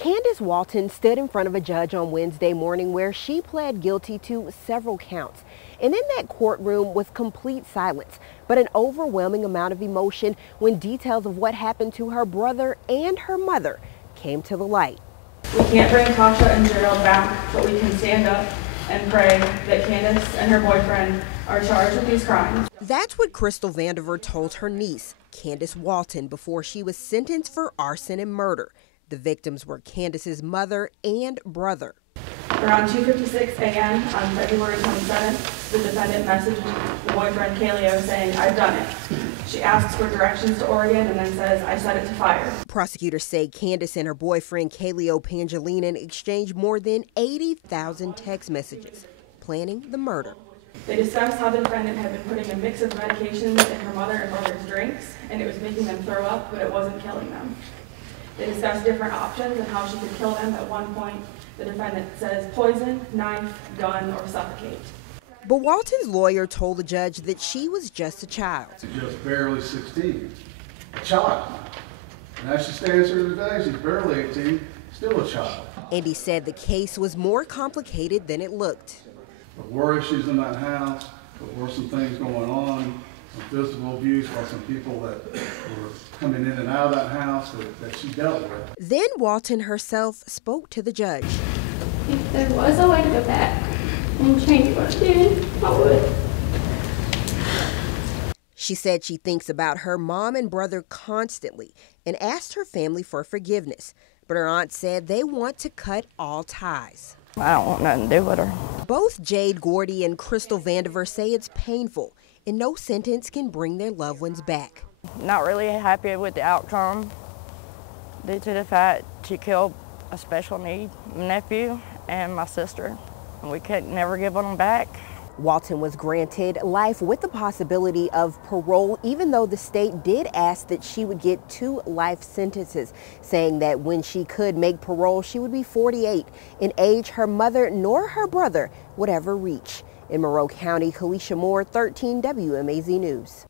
Candace Walton stood in front of a judge on Wednesday morning where she pled guilty to several counts. And in that courtroom was complete silence, but an overwhelming amount of emotion when details of what happened to her brother and her mother came to the light. We can't bring Tasha and Gerald back, but we can stand up and pray that Candace and her boyfriend are charged with these crimes. That's what Crystal Vandiver told her niece, Candace Walton, before she was sentenced for arson and murder. The victims were Candace's mother and brother. Around 2:56 a.m. on February 27th, the defendant messaged the boyfriend, Kaleo, saying, "I've done it." She asks for directions to Oregon and then says, "I set it to fire." Prosecutors say Candace and her boyfriend, Kaleo Pangilinan, exchanged more than 80,000 text messages, planning the murder. They discussed how the defendant had been putting a mix of medications in her mother and brother's drinks, and it was making them throw up, but it wasn't killing them. They discussed different options and how she could kill them. At one point, the defendant says poison, knife, gun, or suffocate. But Walton's lawyer told the judge that she was just a child. Just barely 16, a child. And as she stands here today, she's barely 18, still a child. And he said the case was more complicated than it looked. There were issues in that house, there were some things going on, some physical abuse by some people that were coming in and out of that house that she dealt with. Then Walton herself spoke to the judge. If there was a way to go back and change what I did, I would. She said she thinks about her mom and brother constantly and asked her family for forgiveness. But her aunt said they want to cut all ties. I don't want nothing to do with her. Both Jade Gordy and Crystal Vandiver say it's painful and no sentence can bring their loved ones back. Not really happy with the outcome due to the fact she killed a special need nephew and my sister. We could never give them back. Walton was granted life with the possibility of parole, even though the state did ask that she would get 2 life sentences, saying that when she could make parole, she would be 48, an age her mother nor her brother would ever reach. In Monroe County, Kalisha Moore, 13 WMAZ News.